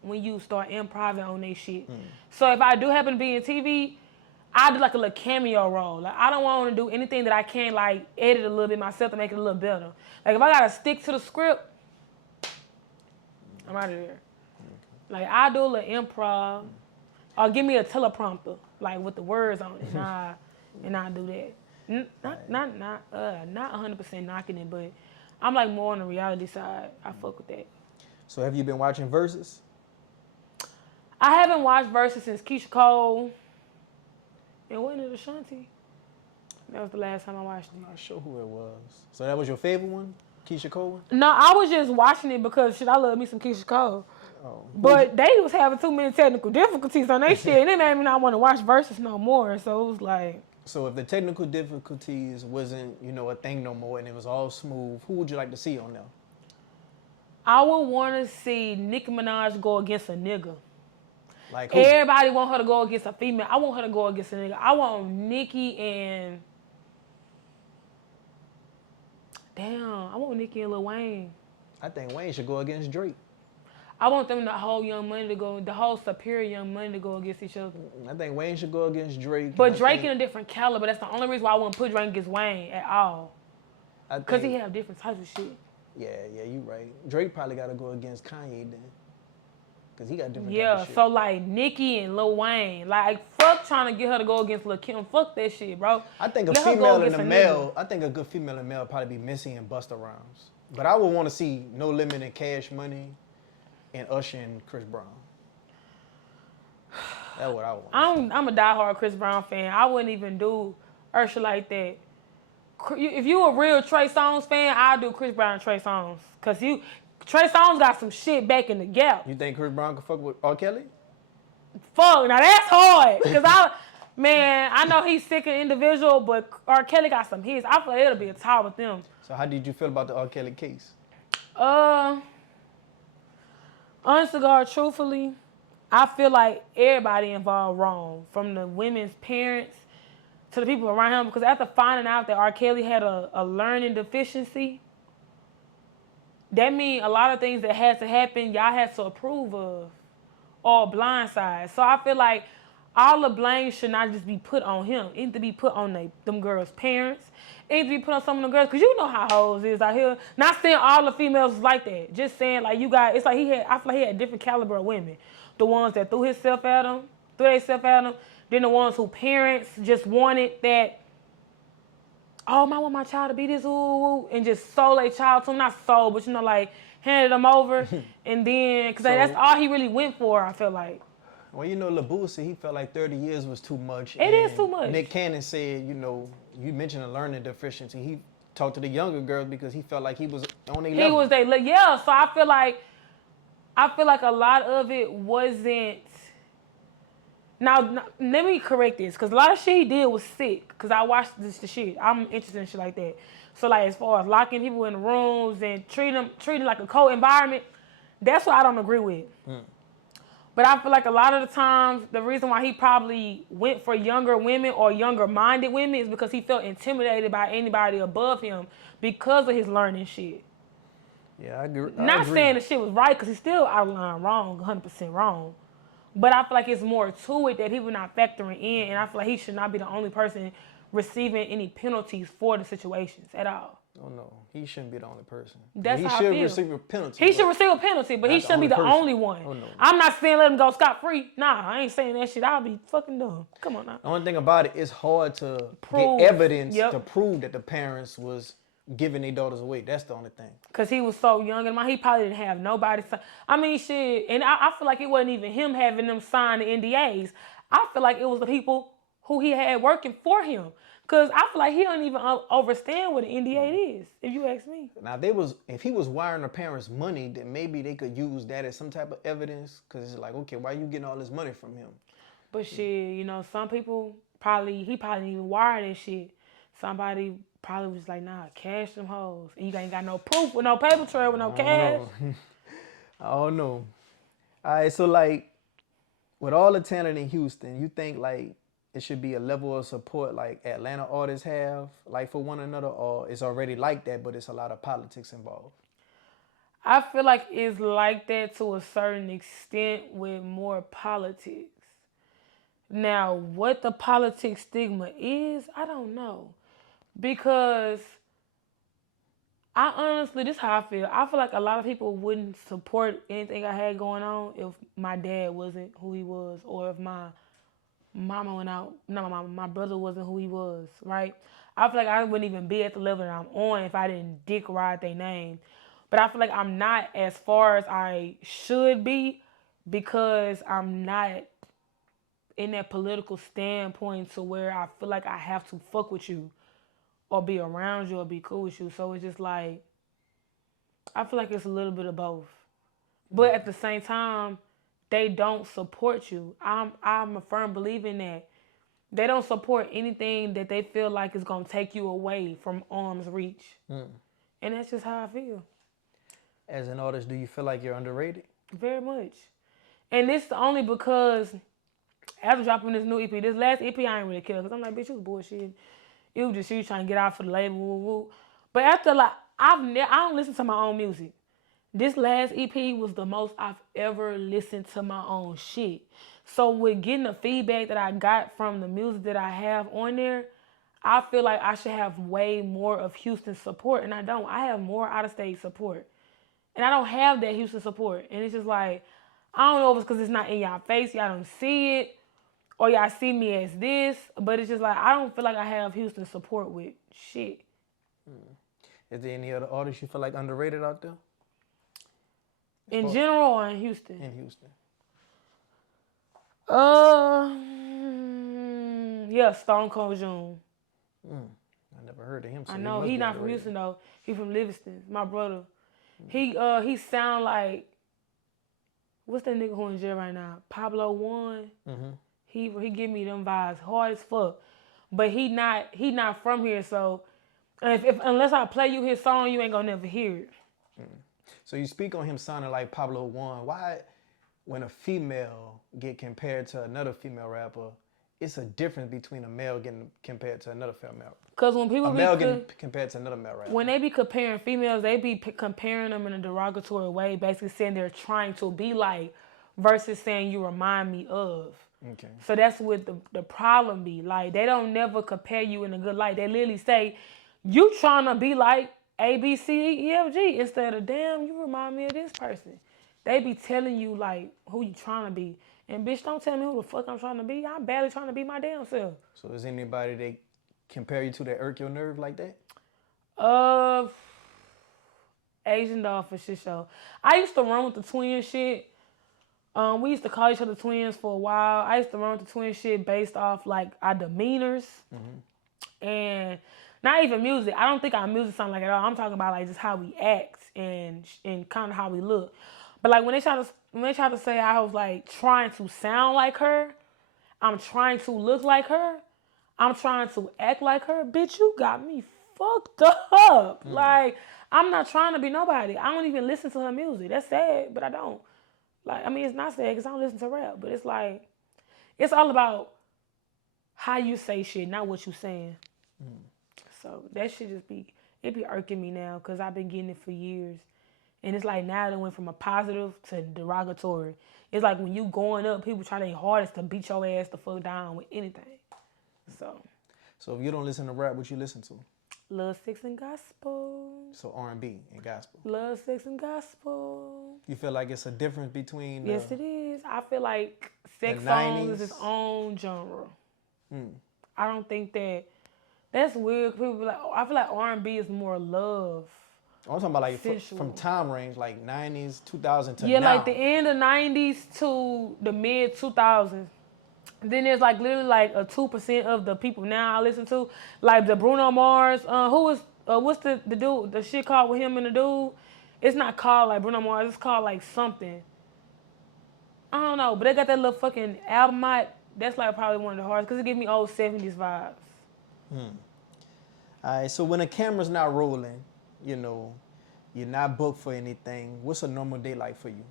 when you start improvising on their shit. So if I do happen to be in TV, I do like a little cameo role. Like, I don't want to do anything that I can't like edit a little bit myself to make it a little better. Like, if I gotta stick to the script, I'm out of there. Like, I do a little improv, or give me a teleprompter, like with the words on it, and I do that. Not 100% knocking it, but I'm like more on the reality side. I fuck with that. So have you been watching Versus? I haven't watched Versus since Keisha Cole. And wasn't it Ashanti? That was the last time I watched it. I'm not sure who it was. So that was your favorite one? Keisha Cole one? No, I was just watching it because shit, I love me some Keisha Cole. Oh. But they was having too many technical difficulties on their shit, and it made me not want to watch Versus no more. So it was like. So if the technical difficulties wasn't, a thing no more and it was all smooth, who would you like to see on there? I would want to see Nicki Minaj go against a nigga. Like who? Everybody want her to go against a female. I want her to go against a nigga. I want Nicki and... Damn, I want Nicki and Lil Wayne. I think Wayne should go against Drake. I want them, the whole Young Money to go, the whole Superior Young Money to go against each other. I think Wayne should go against Drake. But Drake in a different caliber. That's the only reason why I wouldn't put Drake against Wayne at all. Because he have different types of shit. Yeah, you right. Drake probably got to go against Kanye then. Because he got different types of shit. So like Nicki and Lil Wayne. Like, fuck trying to get her to go against Lil Kim. Fuck that shit, bro. I think a female and a male, I think a good female and male would probably be Missy and Busta Rhymes. But I would want to see No Limit and Cash Money and Usher and Chris Brown. That's what I want. I'm a diehard Chris Brown fan. I wouldn't even do Usher like that. If you a real Trey Songz fan, I'll do Chris Brown and Trey Songz. Because Trey Songz got some shit back in the gap. You think Chris Brown can fuck with R. Kelly? Fuck, now that's hard. Because I know he's sick and individual, but R. Kelly got some hits. I feel like it'll be a tie with them. So how did you feel about the R. Kelly case? Honest to God, truthfully, I feel like everybody involved wrong. From the women's parents to the people around him. Because after finding out that R. Kelly had a learning deficiency, that means a lot of things that had to happen, y'all had to approve of or blindside. So I feel like all the blame should not just be put on him. It needs to be put on them girls' parents. It needs to be put on some of the girls. Because you know how hoes is out here. Not saying all the females is like that. Just saying like it's like I feel like he had a different caliber of women. The ones that threw themselves at him. Then the ones who parents just wanted that, oh, I want my child to be this, ooh, and just sold a child to him. Not sold, but like handed them over. And then, because that's all he really went for, I feel like. Well, Lil Boosie, he felt like 30 years was too much. It is too much. Nick Cannon said, you mentioned a learning deficiency. He talked to the younger girls because he felt like he was on their level. So I feel like a lot of it wasn't. Now, let me correct this, because a lot of shit he did was sick, because I watched the shit. I'm interested in shit like that. So, like, as far as locking people in rooms and treating like a co-environment, that's what I don't agree with. But I feel like a lot of the times, the reason why he probably went for younger women or younger-minded women is because he felt intimidated by anybody above him because of his learning shit. Yeah, I agree. Not saying the shit was right, because he's still out of line wrong, 100% wrong. But I feel like it's more to it that people not factoring in, and I feel like he should not be the only person receiving any penalties for the situations at all. Oh, no. He shouldn't be the only person. That's how I feel. He should receive a penalty. He should receive a penalty, but he shouldn't be the only one. Oh, no. I'm not saying let him go scot-free. Nah, I ain't saying that shit. I'll be fucking dumb. Come on now. The only thing about it, it's hard to get evidence to prove that the parents was giving their daughters away. That's the only thing. Because he was so young, and he probably didn't have nobody. I mean, shit, and I feel like it wasn't even him having them sign the NDAs. I feel like it was the people who he had working for him. Because I feel like he don't even understand what an NDA is, if you ask me. Now, if he was wiring the parents money, then maybe they could use that as some type of evidence. Because it's like, okay, why are you getting all this money from him? But shit, some people he probably didn't even wire that shit. Somebody probably was like, nah, cash them hoes. And you ain't got no proof with no paper trail with no cash. I don't know. All right, so like, with all the talent in Houston, you think like it should be a level of support like Atlanta artists have, like for one another, or it's already like that, but it's a lot of politics involved? I feel like it's like that to a certain extent with more politics. Now, what the politics stigma is, I don't know. Because I honestly, this is how I feel. I feel like a lot of people wouldn't support anything I had going on if my dad wasn't who he was, or if my mama went out. No, my brother wasn't who he was, right? I feel like I wouldn't even be at the level that I'm on if I didn't dick ride their name. But I feel like I'm not as far as I should be because I'm not in that political standpoint to where I feel like I have to fuck with you or be around you or be cool with you. So it's just like, I feel like it's a little bit of both. But at the same time, they don't support you. I'm a firm believer in that. They don't support anything that they feel like is going to take you away from arm's reach. And that's just how I feel. As an artist, do you feel like you're underrated? Very much. And this only because after dropping this new EP, this last EP I ain't really care because I'm like, bitch, you was bullshit. It was just you trying to get out for the label, woo woo. But after like, I don't listen to my own music. This last EP was the most I've ever listened to my own shit. So with getting the feedback that I got from the music that I have on there, I feel like I should have way more of Houston support, and I don't. I have more out-of-state support. And I don't have that Houston support. And it's just like, I don't know if it's because it's not in y'all face, y'all don't see it, or y'all see me as this, but it's just like, I don't feel like I have Houston support with shit. Is there any other artists you feel like underrated out there? In general or in Houston? In Houston. Yeah, Stone Cold June. I never heard of him. So I know, he not from Houston though. He from Livingston, my brother. He sound like, what's that nigga who in jail right now? Pablo One. He give me them vibes, hard as fuck. But he not from here, so if unless I play you his song, you ain't gonna never hear it. So you speak on him sounding like Pablo One. Why, when a female get compared to another female rapper, it's a difference between a male getting compared to another female? Because when people getting compared to another male rapper. When they be comparing females, they be comparing them in a derogatory way, basically saying they're trying to be like, versus saying you remind me of. Okay. So that's what the problem be. Like, they don't never compare you in a good light. They literally say, you trying to be like A, B, C, E, F, G, instead of, damn, you remind me of this person. They be telling you, like, who you trying to be. And, bitch, don't tell me who the fuck I'm trying to be. I'm barely trying to be my damn self. So is anybody they compare you to that irk your nerve like that? Asian doll for shit show. I used to run with the twin shit. We used to call each other twins for a while. I used to run with the twin shit based off, like, our demeanors. And not even music. I don't think our music sound like it at all. I'm talking about, like, just how we act and kind of how we look. But, like, when they try to say I was, like, trying to sound like her, I'm trying to look like her, I'm trying to act like her, bitch, you got me fucked up. Like, I'm not trying to be nobody. I don't even listen to her music. That's sad, but I don't. Like, I mean, it's not sad because I don't listen to rap, but it's like, it's all about how you say shit, not what you saying. So that shit it be irking me now because I've been getting it for years. And it's like now it went from a positive to derogatory. It's like when you going up, people try their hardest to beat your ass the fuck down with anything. So if you don't listen to rap, what you listen to? Love, sex, and gospel. So R&B and gospel. Love, sex, and gospel. You feel like it's a difference between... Yes, it is. I feel like sex the songs 90s? is its own genre. I don't think that's weird. People be like, I feel like R&B is more love. I'm talking about like sensual. from time range, like 90s, 2000 to Yeah, now. like the end of 90s to the mid 2000s. Then there's like literally like a 2% of the people now I listen to, like the Bruno Mars. What's the dude, the shit called with him and the dude? It's not called like Bruno Mars. It's called like something. I don't know, but they got that little fucking album out. That's like probably one of the hardest because it gives me old 70s vibes. All right, so when a camera's not rolling, you know, you're not booked for anything, what's a normal day like for you?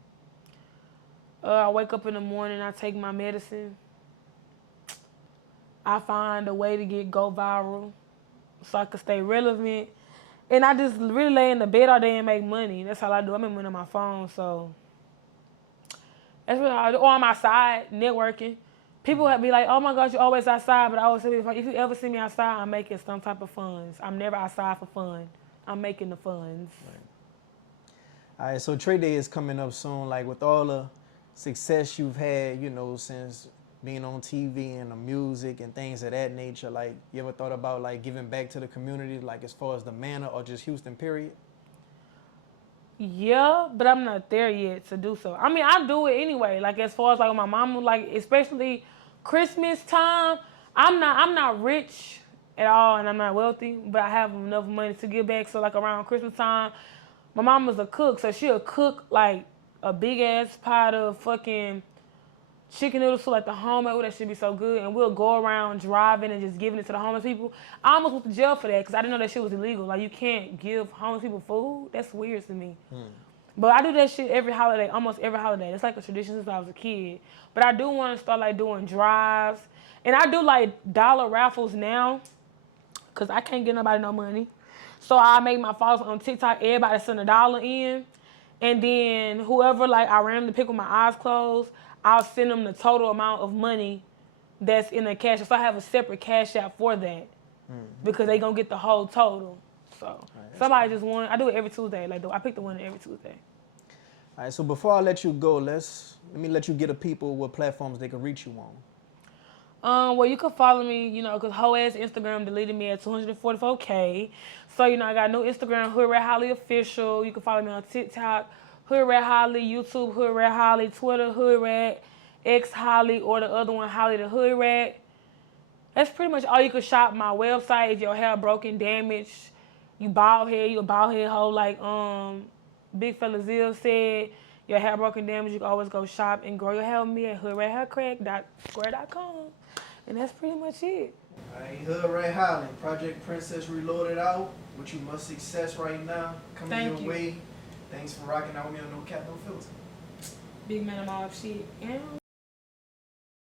I wake up in the morning, I take my medicine. I find a way to go viral so I can stay relevant. And I just really lay in the bed all day and make money. That's all I do. I make money on my phone, so that's what I do. Or I'm outside networking. People would be like, oh my gosh, you're always outside. But I always say, if you ever see me outside, I'm making some type of funds. I'm never outside for fun. I'm making the funds. Right. All right, so Trade Day is coming up soon. Like with all the success you've had, you know, since being on TV and the music and things of that nature, like, you ever thought about, like, giving back to the community, like, as far as the manor or just Houston, period? Yeah, but I'm not there yet to do so. I mean, I do it anyway. Like as far as like my mom, like especially Christmas time, I'm not rich at all, and I'm not wealthy, but I have enough money to give back. So like around Christmas time, my mom was a cook, so she'll cook like a big ass pot of fucking chicken noodle soup, like the homemade. Ooh, that should be so good. And we'll go around driving and just giving it to the homeless people. I almost went to jail for that because I didn't know that shit was illegal. Like, you can't give homeless people food. That's weird to me. But I do that shit every holiday, almost every holiday. It's like a tradition since I was a kid. But I do want to start, like, doing drives. And I do, like, dollar raffles now because I can't get nobody no money. So I make my followers on TikTok. Everybody send $1 in. And then whoever, like, I randomly pick with my eyes closed, I'll send them the total amount of money that's in the cash. So I have a separate cash out for that because they gonna get the whole total. So somebody just won. I do it every Tuesday. Like I pick the winner every Tuesday. All right, so before I let you go, let me let you get the people what platforms they can reach you on. Well, you can follow me, you know, because haux Instagram deleted me at 244K. So, you know, I got no Instagram, HoodRatHolly Official. You can follow me on TikTok, HoodRatHolly, YouTube, HoodRatHolly, Twitter, HoodRat, X Holly, or the other one, Holly the HoodRat. That's pretty much all. You can shop my website if your hair broken, damaged, you a bald head hoe, like Big Fella Zill said. Your hair broken, damaged, you can always go shop and grow your hair with me at HoodRatHairCrack.square.com. And that's pretty much it. All right, HoodRatHolly, Project Princess Reloaded out. What you must success right now. Coming your way. Thanks for rocking out with me on No Cap, No Filter. Big man of all shit. And